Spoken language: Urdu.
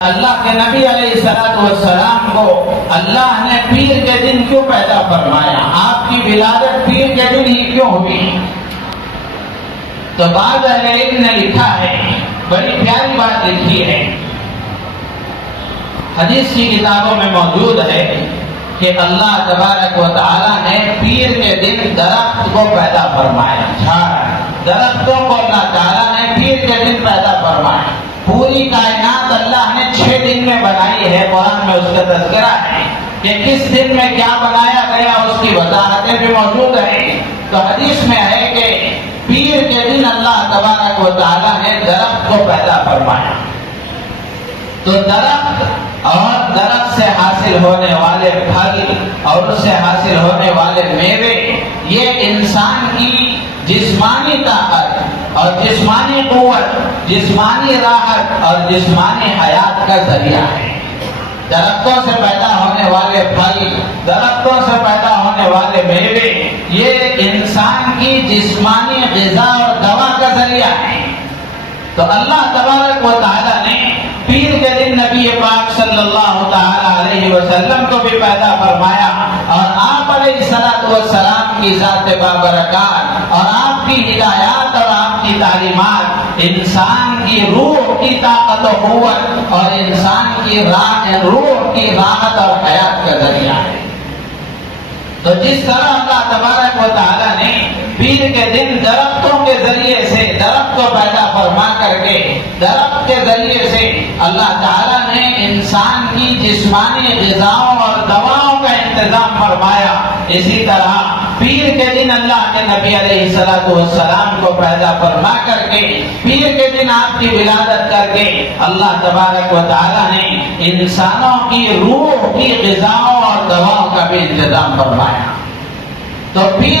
اللہ کے نبی علیہ السلام کو اللہ نے پیر کے دن کیوں پیدا فرمایا؟ آپ کی ولادت پیر کے دن ہی کیوں ہوئی؟ تو بعض اہل علم نے لکھا ہے، بڑی پیاری بات لکھی ہے، حدیث کی کتابوں میں موجود ہے کہ اللہ تبارک و تعالی نے پیر کے دن درخت کو پیدا فرمایا، درختوں کو اللہ تعالیٰ نے پیر کے دن پیدا فرمایا۔ پوری کائنات اللہ نے 6 دن میں بنائی ہے، قرآن میں اس کا تذکرہ ہے کہ کس دن میں کیا بنایا گیا، اس کی وضاحتیں بھی موجود ہیں۔ تو حدیث میں ہے کہ پیر کے دن اللہ تبارک و تعالیٰ نے درخت کو پیدا فرمایا۔ تو درخت اور درخت سے حاصل ہونے والے پھل اور اس سے حاصل ہونے والے میوے، یہ انسان کی جسمانی طاقت اور جسمانی قوت، جسمانی راحت اور جسمانی حیات کا ذریعہ ہے۔ درختوں سے پیدا ہونے والے پھل، درختوں سے پیدا ہونے والے میوے، یہ انسان کی جسمانی غذا اور دوا کا ذریعہ ہے۔ تو اللہ تبارک و تعالیٰ نے پیر کے دن نبی پاک صلی اللہ تعالی علیہ وسلم کو بھی پیدا فرمایا، اور آپ علیہ السلام کی ذات بابرکات اور آپ کی ہدایات اور آپ کی تعلیمات انسان کی روح کی طاقت و قوت اور انسان کی روح کی راحت اور حیات کا ذریعہ ہے۔ تو جس طرح اللہ تبارک و تعالیٰ نے پیر کے دن درختوں کے ذریعے سے درخت کو پیدا فرما کر کے درخت کے ذریعے سے اللہ تعالیٰ نے انسان کی جسمانی غذاؤں اور دواؤں کا انتظام فرمایا، اسی طرح پیر کے دن اللہ کے نبی علیہ السلام کو پیدا فرما کر کے پیر کے دن آپ کی ولادت کر کے اللہ تبارک و تعالیٰ نے انسانوں کی روح کی غذاؤں اور دواؤں کا بھی انتظام فرمایا۔ تو پیر